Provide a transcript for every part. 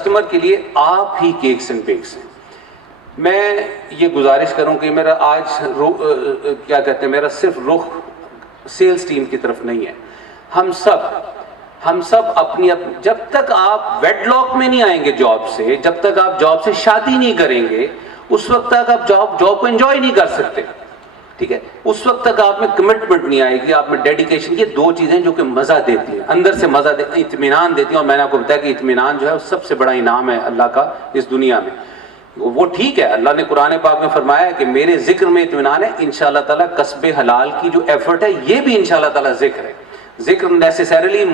Customer کے لیے آپ ہی کیکس اینڈ بیکس ہیں. میں یہ گزارش کروں کہ میرا آج کیا کہتے ہیں، میرا صرف رخ سیلز ٹیم کی طرف نہیں ہے. ہم سب اپنی جب تک آپ ویڈ لاک میں نہیں آئیں گے جاب سے، جب تک آپ جاب سے شادی نہیں کریں گے، اس وقت تک آپ جاب کو انجوائے نہیں کر سکتے. ٹھیک ہے، اس وقت تک آپ میں کمٹمنٹ نہیں آئے گی، آپ میں ڈیڈیکیشن. یہ دو چیزیں جو کہ مزہ دیتی ہیں، اندر سے مزہ دیتی ہیں، اطمینان دیتی ہیں. اور میں نے آپ کو بتایا کہ اطمینان جو ہے وہ سب سے بڑا انعام ہے اللہ کا اس دنیا میں. وہ ٹھیک ہے، اللہ نے قرآن پاک میں فرمایا ہے کہ میرے ذکر میں اطمینان ہے. انشاءاللہ تعالیٰ کسب حلال کی جو ایفرٹ ہے یہ بھی انشاءاللہ تعالیٰ ذکر ہے. ذکر نیسیسریلی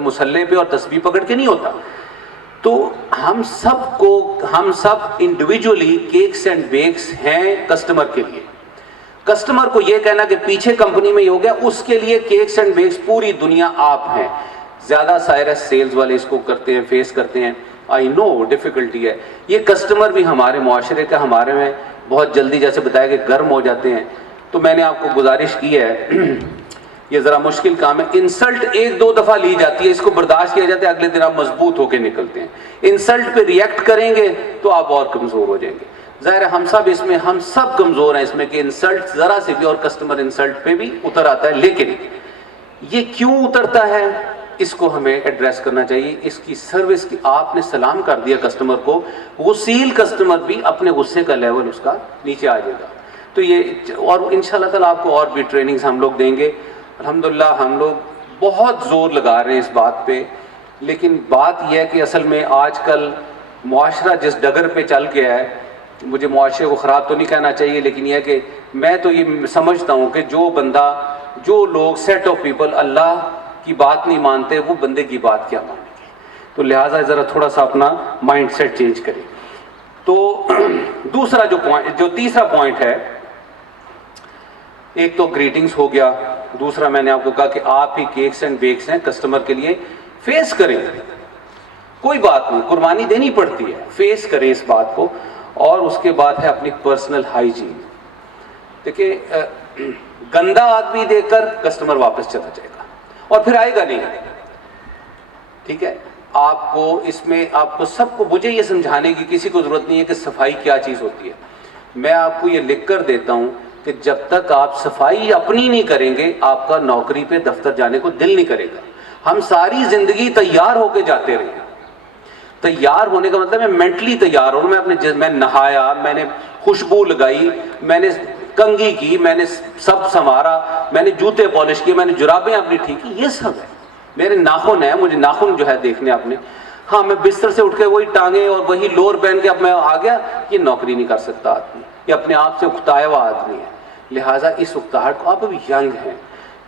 مصلے پہ اور تسبیح پکڑ کے نہیں ہوتا. تو ہم سب انڈیویجولی کیکس اینڈ بیکس ہیں کسٹمر کے لیے. کسٹمر کو یہ کہنا کہ پیچھے کمپنی میں یہ ہو گیا، اس کے لیے کیکس اینڈ بیکس پوری دنیا آپ ہیں. زیادہ سائرس سیلز والے اس کو کرتے ہیں، فیس کرتے ہیں. آئی نو ڈیفیکلٹی ہے. یہ کسٹمر بھی ہمارے معاشرے کا ہمارے میں بہت جلدی جیسے بتایا کہ گرم ہو جاتے ہیں. تو میں نے آپ کو گزارش کی ہے یہ ذرا مشکل کام ہے. انسلٹ ایک دو دفعہ لی جاتی ہے، اس کو برداشت کیا جاتا ہے، اگلے دن آپ مضبوط ہو کے نکلتے ہیں. انسلٹ پہ ریئیکٹ کریں گے تو آپ اور کمزور ہو جائیں گے. ظاہر ہے ہم سب کمزور ہیں اس میں کہ انسلٹ ذرا سے بھی، اور کسٹمر انسلٹ پہ بھی اتر آتا ہے. لیکن یہ کیوں اترتا ہے اس کو ہمیں ایڈریس کرنا چاہیے. اس کی سروس کی، آپ نے سلام کر دیا کسٹمر کو، غسیل کسٹمر بھی اپنے غصے کا لیول اس کا نیچے آ جائے گا. تو یہ، اور انشاءاللہ تعالیٰ آپ کو اور بھی ٹریننگز ہم لوگ دیں گے. الحمدللہ ہم لوگ بہت زور لگا رہے ہیں اس بات پہ. لیکن بات یہ ہے کہ اصل میں آج کل معاشرہ جس ڈگر پہ چل گیا ہے، مجھے معاشرے کو خراب تو نہیں کہنا چاہیے، لیکن یہ ہے کہ میں تو یہ سمجھتا ہوں کہ جو لوگ سیٹ آف پیپل اللہ کی بات نہیں مانتے، وہ بندے کی بات کیا مانیں گے. تو لہٰذا ذرا تھوڑا سا اپنا مائنڈ سیٹ چینج کریں. تو جو تیسرا پوائنٹ ہے، ایک تو گریٹنگز ہو گیا، دوسرا میں نے آپ کو کہا کہ آپ ہی کیکس اینڈ بیکس ہیں کسٹمر کے لیے. فیس کریں، کوئی بات نہیں، قربانی دینی پڑتی ہے، فیس کریں اس بات کو. اور اس کے بعد ہے اپنی پرسنل ہائیجین. دیکھیں، گندا آدمی دیکھ کر کسٹمر واپس چلا جائے گا اور پھر آئے گا نہیں. ٹھیک ہے، آپ کو سب کو، مجھے یہ سمجھانے کی کسی کو ضرورت نہیں ہے کہ صفائی کیا چیز ہوتی ہے. میں آپ کو یہ لکھ کر دیتا ہوں کہ جب تک آپ صفائی اپنی نہیں کریں گے، آپ کا نوکری پہ دفتر جانے کو دل نہیں کرے گا. ہم ساری زندگی تیار ہو کے جاتے رہے ہیں. تیار ہونے کا مطلب میں مینٹلی تیار ہوں. میں نہایا، میں نے خوشبو لگائی، میں نے کنگھی کی، میں نے سب سنوارا، میں نے جوتے پالش کیے، میں نے جرابیں اپنی ٹھیک کی. یہ سب ہے. میرے ناخن ہیں، مجھے ناخن جو ہے دیکھنے اپنے. ہاں، میں بستر سے اٹھ کے وہی ٹانگیں اور وہی لور پہن کے اب میں آ گیا، یہ نوکری نہیں کر سکتا آدمی. یہ اپنے آپ سے اکتایا ہوا آدمی ہے. لہٰذا اس اکتاہٹ کو، آپ ابھی ینگ ہیں،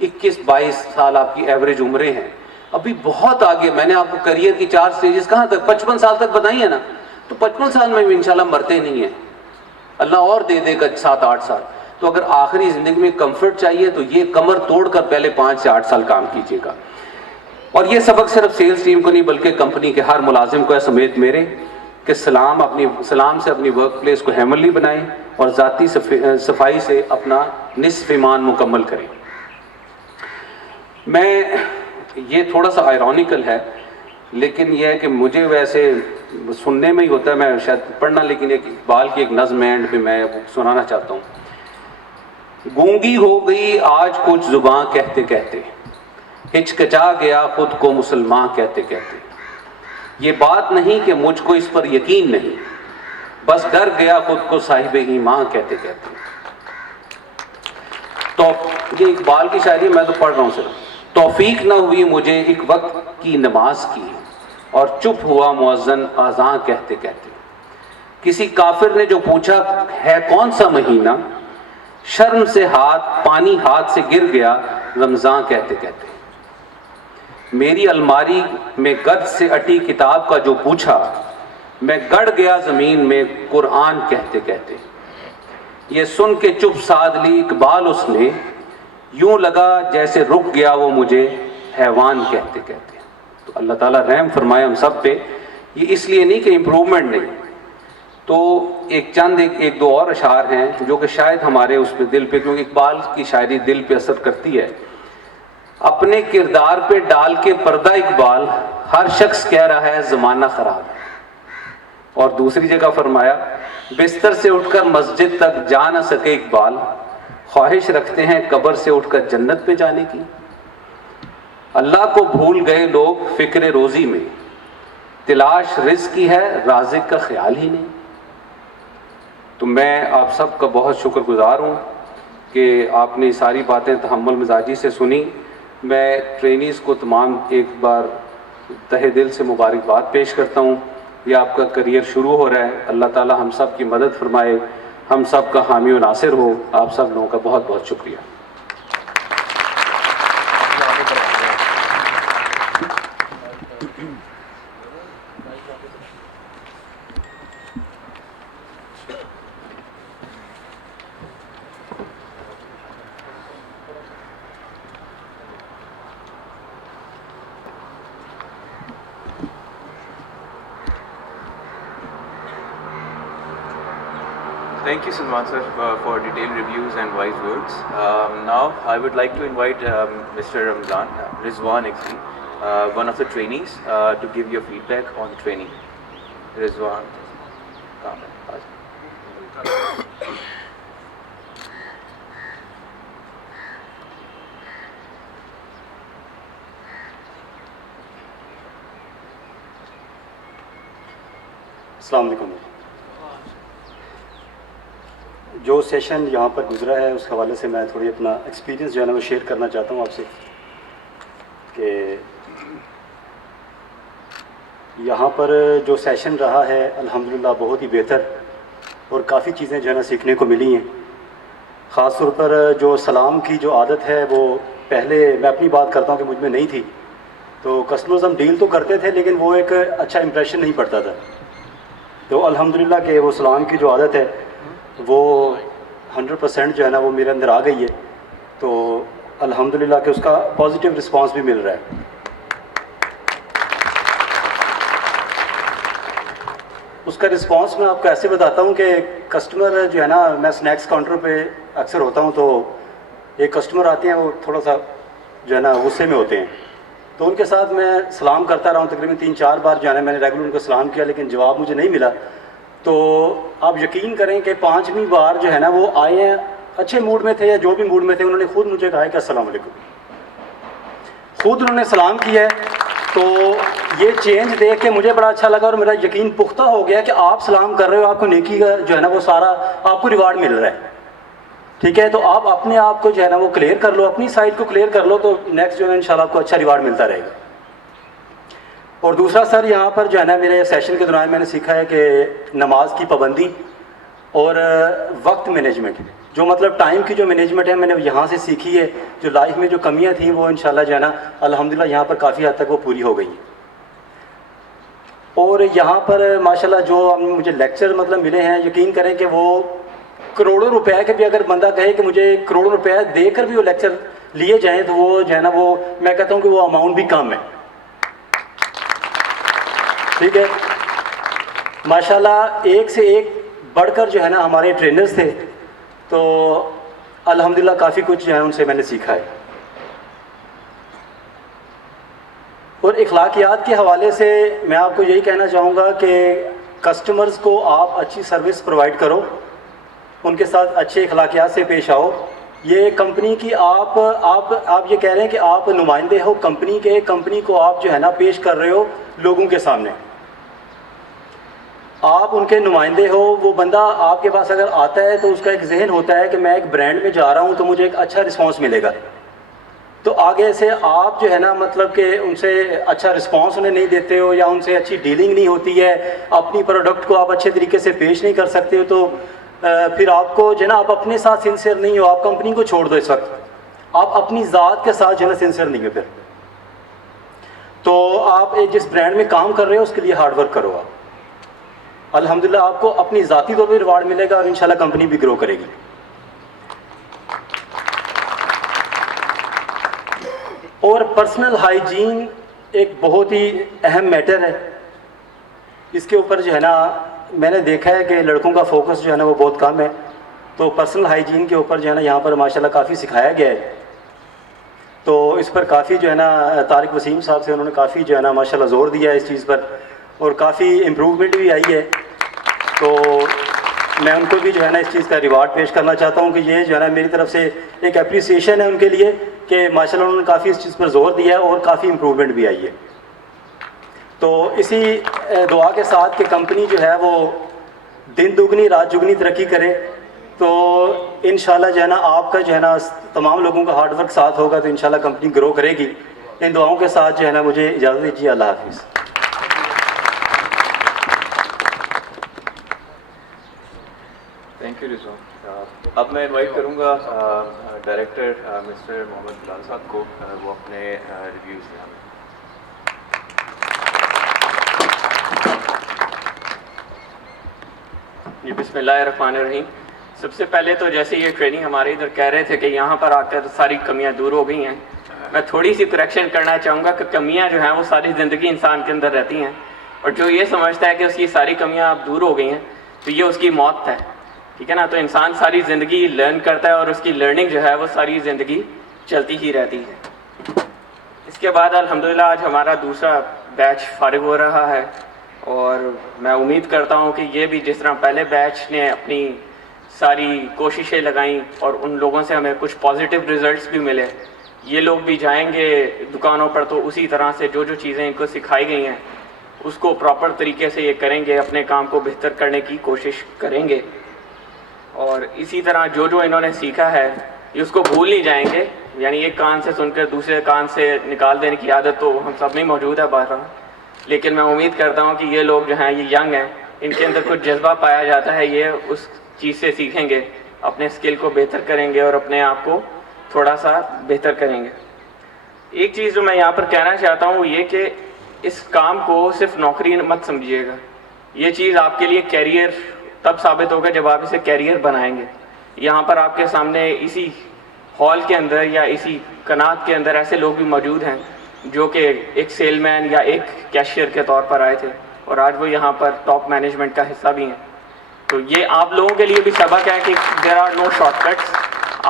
21-22 سال آپ کی ایوریج عمریں ہیں، ابھی بہت آگے. میں نے آپ کو کریئر کی 4 سٹیجز کہاں تک، 55 سال تک بتائی ہیں نا. تو 55 سال میں بھی انشاءاللہ مرتے نہیں ہیں، اللہ اور دے گا 7-8 سال. تو اگر آخری زندگی میں کمفرٹ چاہیے تو یہ کمر توڑ کر پہلے 5 سے 8 سال کام کیجیے گا. اور یہ سبق صرف سیلز ٹیم کو نہیں بلکہ کمپنی کے ہر ملازم کو ہے سمیت میرے، کہ سلام سے اپنی ورک پلیس کو ہیمنلی بنائیں اور ذاتی صفائی سے اپنا نصف ایمان مکمل کریں. میں، یہ تھوڑا سا آئرونیکل ہے لیکن یہ ہے کہ مجھے ویسے سننے میں ہی ہوتا ہے، میں شاید پڑھنا، لیکن ایک اقبال کی ایک نظم اینڈ پہ میں سنانا چاہتا ہوں. گونگی ہو گئی آج کچھ زباں کہتے کہتے، ہچکچا گیا خود کو مسلمان کہتے کہتے. یہ بات نہیں کہ مجھ کو اس پر یقین نہیں، بس ڈر گیا خود کو صاحب ایمان کہتے کہتے. تو یہ اقبال کی شاعری میں تو پڑھ رہا ہوں صرف. توفیق نہ ہوئی مجھے ایک وقت کی نماز کی، اور چپ ہوا مؤذن اذان کہتے کہتے. کسی کافر نے جو پوچھا ہے کون سا مہینہ، شرم سے پانی ہاتھ سے گر گیا رمضان کہتے کہتے. میری الماری میں گرد سے اٹی کتاب کا جو پوچھا، میں گڑ گیا زمین میں قرآن کہتے کہتے. یہ سن کے چپ سادھ لی اقبال اس نے، یوں لگا جیسے رک گیا وہ مجھے حیوان کہتے کہتے. تو اللہ تعالیٰ رحم فرمائے ہم سب پہ. یہ اس لیے نہیں کہ امپروومنٹ نہیں. تو ایک دو اور اشعار ہیں جو کہ شاید ہمارے اس پہ دل پہ، کیونکہ اقبال کی شاعری دل پہ اثر کرتی ہے. اپنے کردار پہ ڈال کے پردہ اقبال، ہر شخص کہہ رہا ہے زمانہ خراب ہے. اور دوسری جگہ فرمایا بستر سے اٹھ کر مسجد تک جا نہ سکے اقبال، خواہش رکھتے ہیں قبر سے اٹھ کر جنت پہ جانے کی۔ اللہ کو بھول گئے لوگ فکر روزی میں، تلاش رزق کی ہے رازق کا خیال ہی نہیں۔ تو میں آپ سب کا بہت شکر گزار ہوں کہ آپ نے ساری باتیں تحمل مزاجی سے سنی۔ میں ٹرینیز کو تمام ایک بار تہہ دل سے مبارکباد پیش کرتا ہوں۔ یہ آپ کا کریئر شروع ہو رہا ہے، اللہ تعالی ہم سب کی مدد فرمائے، ہم سب کا حامی و ناصر ہو۔ آپ سب لوگوں کا بہت بہت شکریہ۔ Thank you, Salman sir, for detailed reviews and wise words. Now, I would like to invite Mr. Rizwan actually, one of the trainees, to give your feedback on the training. Rizwan, come in. السلام علیکم۔ جو session یہاں پر گزرا ہے اس حوالے سے میں تھوڑی اپنا ایکسپیرینس جو ہے نا وہ شیئر کرنا چاہتا ہوں آپ سے کہ یہاں پر جو سیشن رہا ہے الحمدللہ بہت ہی بہتر اور کافی چیزیں جو ہے نا سیکھنے کو ملی ہیں۔ خاص طور پر جو سلام کی جو عادت ہے وہ پہلے میں اپنی بات کرتا ہوں کہ مجھ میں نہیں تھی، تو کسٹمرز ہم ڈیل تو کرتے تھے لیکن وہ ایک اچھا امپریشن نہیں پڑتا تھا۔ تو الحمدللہ کہ وہ سلام کی جو عادت ہے وہ 100% جو ہے نا وہ میرے اندر آ گئی ہے، تو الحمدللہ کہ اس کا پازیٹیو رسپانس بھی مل رہا ہے۔ اس کا رسپانس میں آپ کو ایسے بتاتا ہوں کہ کسٹمر جو ہے نا، میں سنیکس کاؤنٹر پہ اکثر ہوتا ہوں، تو ایک کسٹمر آتے ہیں وہ تھوڑا سا جو ہے نا غصے میں ہوتے ہیں، تو ان کے ساتھ میں سلام کرتا رہا ہوں، تقریباً 3-4 بار جو ہے نا میں نے ریگولر ان کو سلام کیا لیکن جواب مجھے نہیں ملا۔ تو آپ یقین کریں کہ 5ویں بار جو ہے نا وہ آئے ہیں، اچھے موڈ میں تھے یا جو بھی موڈ میں تھے، انہوں نے خود مجھے کہا کہ السلام علیکم، خود انہوں نے سلام کیا ہے۔ تو یہ چینج دیکھ کے مجھے بڑا اچھا لگا اور میرا یقین پختہ ہو گیا کہ آپ سلام کر رہے ہو، آپ کو نیکی کا جو ہے نا وہ سارا آپ کو ریوارڈ مل رہا ہے، ٹھیک ہے؟ تو آپ اپنے آپ کو جو ہے نا وہ کلیئر کر لو، اپنی سائڈ کو کلیئر کر لو، تو نیکسٹ جو ہے انشاءاللہ آپ کو اچھا ریوارڈ ملتا رہے گا۔ اور دوسرا سر یہاں پر جو ہے نا میرے سیشن کے دوران میں نے سیکھا ہے کہ نماز کی پابندی اور وقت مینجمنٹ، جو مطلب ٹائم کی جو مینجمنٹ ہے میں نے یہاں سے سیکھی ہے۔ جو لائف میں جو کمیاں تھیں وہ انشاءاللہ جو ہے نا الحمدللہ یہاں پر کافی حد تک وہ پوری ہو گئی ہیں۔ اور یہاں پر ماشاءاللہ جو مجھے لیکچر مطلب ملے ہیں، یقین کریں کہ وہ کروڑوں روپے کے بھی اگر بندہ کہے کہ مجھے کروڑوں روپے دے کر بھی وہ لیکچر لیے جائیں تو وہ جو ہے نا وہ میں کہتا ہوں کہ وہ اماؤنٹ بھی کم ہے، ٹھیک ہے؟ ماشاءاللہ ایک سے ایک بڑھ کر جو ہے نا ہمارے ٹرینرز تھے، تو الحمدللہ کافی کچھ جو ہے ان سے میں نے سیکھا ہے۔ اور اخلاقیات کے حوالے سے میں آپ کو یہی کہنا چاہوں گا کہ کسٹمرز کو آپ اچھی سروس پرووائڈ کرو، ان کے ساتھ اچھے اخلاقیات سے پیش آؤ۔ یہ کمپنی کی آپ یہ کہہ رہے ہیں کہ آپ نمائندے ہو کمپنی کے، کمپنی کو آپ جو ہے نا پیش کر رہے ہو لوگوں کے سامنے، آپ ان کے نمائندے ہو۔ وہ بندہ آپ کے پاس اگر آتا ہے تو اس کا ایک ذہن ہوتا ہے کہ میں ایک برانڈ میں جا رہا ہوں تو مجھے ایک اچھا رسپانس ملے گا، تو آگے سے آپ جو ہے نا مطلب کہ ان سے اچھا رسپانس انہیں نہیں دیتے ہو یا ان سے اچھی ڈیلنگ نہیں ہوتی ہے، اپنی پروڈکٹ کو آپ اچھے طریقے سے پیش نہیں کر سکتے ہو، تو پھر آپ کو جو ہے نا آپ اپنے ساتھ سنسیئر نہیں ہو، آپ کمپنی کو چھوڑ دو اس وقت، آپ اپنی ذات کے ساتھ جو ہے نا سنسیئر نہیں ہو۔ پھر تو آپ جس برانڈ میں کام کر رہے ہو اس کے لیے ہارڈ ورک کرو، آپ الحمدللہ آپ کو اپنی ذاتی طور پہ ریوارڈ ملے گا اور انشاءاللہ کمپنی بھی گرو کرے گی۔ اور پرسنل ہائیجین ایک بہت ہی اہم میٹر ہے، اس کے اوپر جو ہے نا میں نے دیکھا ہے کہ لڑکوں کا فوکس جو ہے نا وہ بہت کم ہے، تو پرسنل ہائیجین کے اوپر جو ہے نا یہاں پر ماشاءاللہ کافی سکھایا گیا ہے، تو اس پر کافی جو ہے نا طارق وسیم صاحب سے انہوں نے کافی جو ہے نا ماشاءاللہ زور دیا ہے اس چیز پر، اور کافی امپروومنٹ بھی آئی ہے۔ تو میں ان کو بھی جو ہے نا اس چیز کا ریوارڈ پیش کرنا چاہتا ہوں کہ یہ جو ہے نا میری طرف سے ایک اپریسیشن ہے ان کے لیے کہ ماشاء اللہ انہوں نے کافی اس چیز پر زور دیا ہے اور کافی امپروومنٹ بھی آئی ہے. تو اسی دعا کے ساتھ کہ کمپنی جو ہے وہ دن دگنی رات جگنی ترقی کرے. تو انشاءاللہ جو ہے نا آپ کا جو ہے نا تمام لوگوں کا ہارڈ ورک ساتھ ہوگا تو انشاءاللہ کمپنی گرو کرے گی. ان دعاؤں کے ساتھ جو ہے نا مجھے اجازت دیجیے. اللہ حافظ. تھینک یو رضوان. اب میں انوائٹ کروں گا ڈائریکٹر مسٹر محمد بلال صاحب کو, وہ اپنے ریویوز دیں. جی بسم اللہ الرحمن الرحیم. سب سے پہلے تو جیسے یہ ٹریننگ ہمارے ادھر کہہ رہے تھے کہ یہاں پر آ کر ساری کمیاں دور ہو گئی ہیں, میں تھوڑی سی کریکشن کرنا چاہوں گا کہ کمیاں جو ہیں وہ ساری زندگی انسان کے اندر رہتی ہیں, اور جو یہ سمجھتا ہے کہ اس کی ساری کمیاں اب دور ہو گئی ہیں تو یہ اس کی موت ہے. ٹھیک ہے نا. تو انسان ساری زندگی لرن کرتا ہے اور اس کی لرننگ جو ہے وہ ساری زندگی چلتی ہی رہتی ہے. اس کے بعد الحمدللہ آج ہمارا دوسرا بیچ فارغ ہو رہا ہے, اور میں امید کرتا ہوں کہ یہ بھی جس طرح پہلے بیچ نے اپنی ساری کوششیں لگائیں اور ان لوگوں سے ہمیں کچھ پازیٹیو ریزلٹس بھی ملے, یہ لوگ بھی جائیں گے دکانوں پر تو اسی طرح سے جو جو چیزیں ان کو سکھائی گئی ہیں اس کو پراپر طریقے سے یہ کریں گے, اپنے کام کو بہتر کرنے کی کوشش کریں گے. اور اسی طرح جو جو انہوں نے سیکھا ہے یہ اس کو بھول نہیں جائیں گے. یعنی ایک کان سے سن کر دوسرے کان سے نکال دینے کی عادت تو ہم سب میں موجود ہے بہرحال, لیکن میں امید کرتا ہوں کہ یہ لوگ جو ہیں یہ ینگ ہیں, ان کے اندر کچھ جذبہ پایا جاتا ہے, یہ اس چیز سے سیکھیں گے, اپنے اسکل کو بہتر کریں گے اور اپنے آپ کو تھوڑا سا بہتر کریں گے. ایک چیز جو میں یہاں پر کہنا چاہتا ہوں وہ یہ کہ اس کام کو صرف نوکری مت سمجھیے گا, یہ چیز آپ کے لیے کیریئر تب ثابت ہوگا جب آپ اسے کیریئر بنائیں گے. یہاں پر آپ کے سامنے اسی ہال کے اندر یا اسی کنات کے اندر ایسے لوگ بھی موجود ہیں جو کہ ایک سیل مین یا ایک کیشیئر کے طور پر آئے تھے اور آج وہ یہاں پر ٹاپ مینجمنٹ کا حصہ بھی ہیں. تو یہ آپ لوگوں کے لیے بھی سبق ہے کہ there are no shortcuts.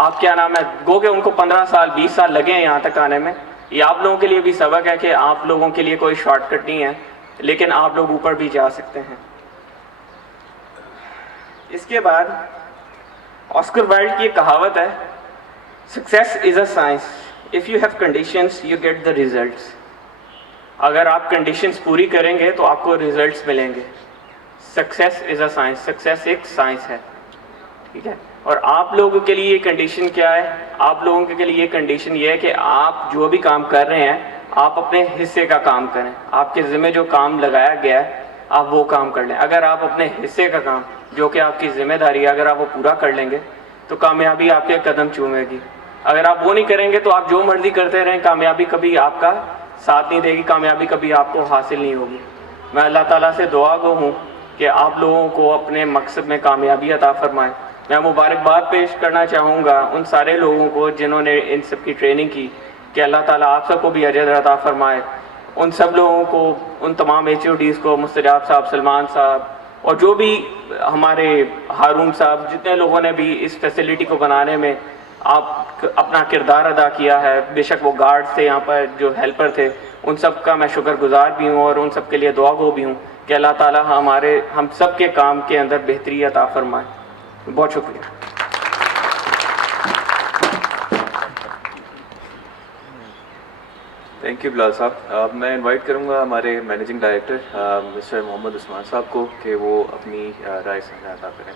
آپ کیا نام ہے گو کہ ان کو 15 سال 20 سال لگے ہیں یہاں تک آنے میں, یہ آپ لوگوں کے لیے بھی سبق ہے کہ آپ لوگوں کے لیے کوئی شارٹ کٹ نہیں ہے, لیکن آپ لوگ اوپر بھی جا سکتے ہیں. اس کے بعد آسکر وائلڈ کی ایک کہاوت ہے, success is a science, if you have conditions you get the results. اگر آپ کنڈیشنز پوری کریں گے تو آپ کو ریزلٹس ملیں گے. Success is a science, success ایک سائنس ہے. ٹھیک ہے. اور آپ لوگوں کے لیے یہ کنڈیشن کیا ہے, آپ لوگوں کے لیے یہ کنڈیشن یہ ہے کہ آپ جو بھی کام کر رہے ہیں آپ اپنے حصے کا کام کریں. آپ کے ذمہ جو کام لگایا گیا ہے آپ وہ کام کر لیں. اگر آپ اپنے حصے کا کام جو کہ آپ کی ذمہ داری ہے اگر آپ وہ پورا کر لیں گے تو کامیابی آپ کے قدم چومے گی. اگر آپ وہ نہیں کریں گے تو آپ جو مرضی کرتے رہیں, کامیابی کبھی آپ کا ساتھ نہیں دے گی, کامیابی کبھی آپ کو حاصل نہیں ہوگی. میں اللہ تعالیٰ سے دعا گو ہوں کہ آپ لوگوں کو اپنے مقصد میں کامیابی عطا فرمائے. میں مبارکباد پیش کرنا چاہوں گا ان سارے لوگوں کو جنہوں نے ان سب کی ٹریننگ کی, کہ اللہ تعالیٰ آپ سب کو بھی اجر عطا فرمائے. ان سب لوگوں کو, ان تمام ایچ او ڈیز کو, مستجاب صاحب, سلمان صاحب اور جو بھی ہمارے ہارون صاحب, جتنے لوگوں نے بھی اس فیسلٹی کو بنانے میں آپ اپنا کردار ادا کیا ہے. بے شک وہ گارڈ تھے یہاں پر, جو ہیلپر تھے, ان سب کا میں شکر گزار بھی ہوں اور ان سب کے لیے دعا گو بھی ہوں کہ اللہ تعالیٰ ہم سب کے کام کے اندر بہتری عطا فرمائے. بہت شکریہ. تھینک یو بلال صاحب. اب میں انوائٹ کروں گا ہمارے managing director mister Muhammad Usman صاحب کو کہ وہ اپنی رائے عطا کریں.